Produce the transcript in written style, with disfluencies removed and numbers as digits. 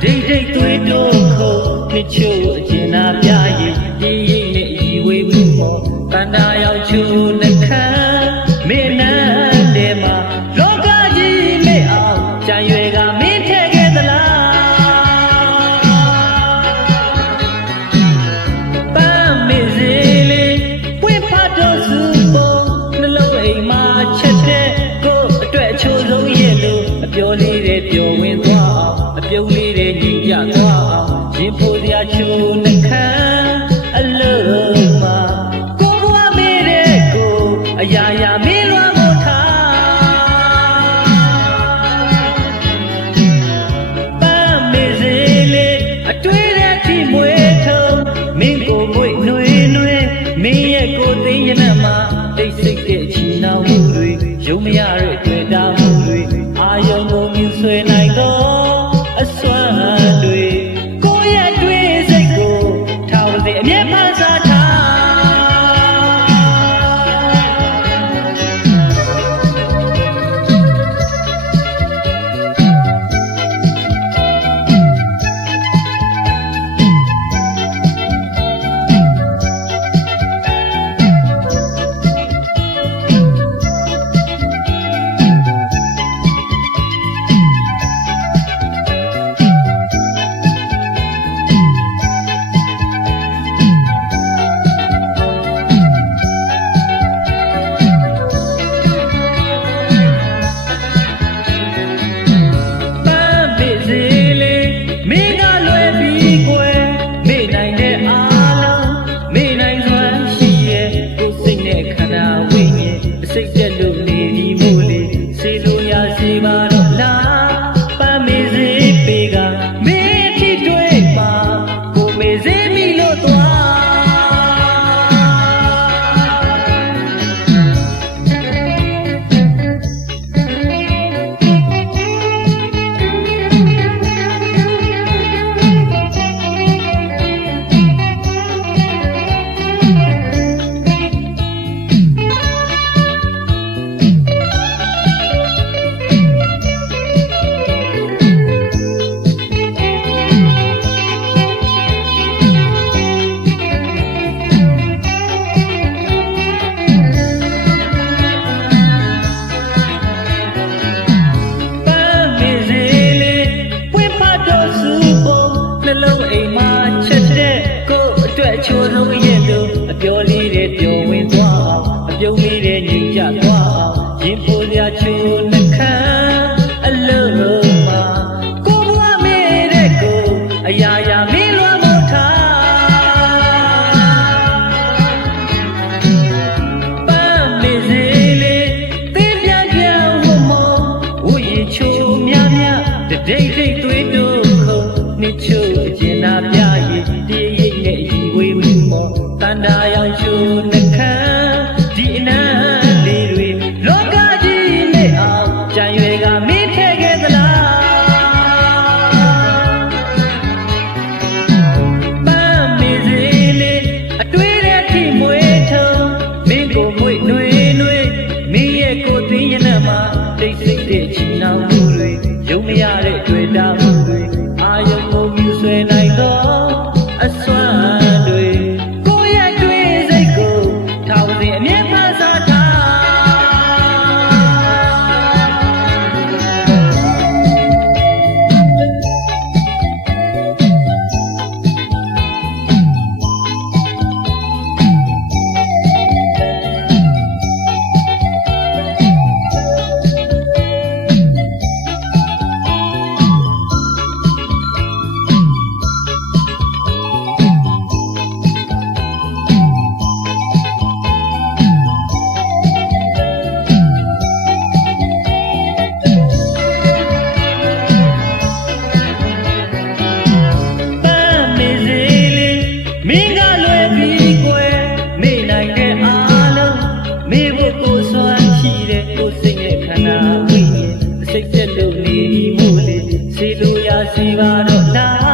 ဒိတ်ဒိတ်သွေးတို့ခုံနှစ်ချို့အကျဉ်းနာပြရင်ဒီရိပ်နဲ့ရီဝေးမှုမောတန်တာရောက်ချို့နှခမ်းမေနန်းတဲ့မှာလောကကြီးမေအောင်ကြံရွယ်ကမင်းထဲခဲ့သလားပန်းမေစေလေးပွင့်ဖတ်တော်စုပုံနှလုံးအိမ်မှာချက်တဲ့ကိုအတွက်အချို့ဆုံးရဲ့လို့အပြောလေးတွေပျော်ဝင်သွားအောင်အပြုံးလေးတွေညီကြသွားအောင်ရင်ဖို့စရာချိုးနှခမ်းအလုံးမှာကိုဘွားမေးတဲ့ကိုအရာရာမင်းလွှမ်းမိုးထားပန်းမေစေလေးအတွေ့တဲ့ထိမွေးထုံမင်းကိုမွေ့နှွေနှွေမင်းရဲ့ကိုသိရနမှာတိတ်ဆိတ်တဲ့ချီနှောင်မှုတွေရုံမရတဲ့တွေ့တာမှုတွေအာယုံကိုမြူဆွေနိုင်တော့အစွမ်းတွေကိုရဲ့တွေ့စိတ်ကိုထောင်စီအမြဲဖန်ဆာထားစိတ်တက်လို့နေဒီမို့လေစေလို့ရစီပါတော့လားပန်းမေစေပေကမင်းထိတွေ့ပါကိုမေစေမိလို့သွားလုံးအိမ်မှာချက်တဲ့ကိုအတွက်ချိုးဆုံးရဲ့လို့အပြောလေးတွေပျော်ဝင်သွားအောင်အပြုံးလေးတွေညီကြသွားအောင်ရင်ဖို့စရာချိုးနှခမ်းအလုံးမှာကိုဘွားမေးတဲ့ကိုအရာရာမင်းလွှမ်းမိုးထားပန်းမေစေလေးသင်ပြန်ပြန်ဝမောဝူရင်ချိုးများများဒိတ်ဒိတ်သွေးတို့ခုံနှစ်ချို့အကျဉ်းနာပြရင်ဒီရိပ်နဲ့ရီဝေးမှုမောတန်တာရောက်ချိုးနှခမ်းဒီအနမ်းလေးတွေလောကကြီးမေအောင်ကြံရွယ်ကမင်းထဲခဲ့သလားပန်းမေစေလေးအတွေ့တဲ့ထိမွေးထုံမင်းကိုမွေ့နှွေနှွေမင်းရဲ့ကိုသိရနမှာတိတ်ဆိတ်တဲ့ချီနှောင်မှုတွေရုံမရတဲ့တွေ့တာမှုတွေအာယုံကိုမြူဆွေနိုင်တော့အစွမ်းတွေကိုရဲ့တွေ့စိတ်ကိုထောင်စီအမြဲဖန်ဆာထားမင်းကလွယ်ပြီးကွယ်မေ့နိုင်တဲ့အားလုံးမေ့ဖို့ကိုစွမ်းရှိတဲ့ကိုစိတ်ရဲ့ခန္ဓာဝိညာဉ်စိတ်သက်လို့နေမှုလေစေလို့ရစီပါတော့လား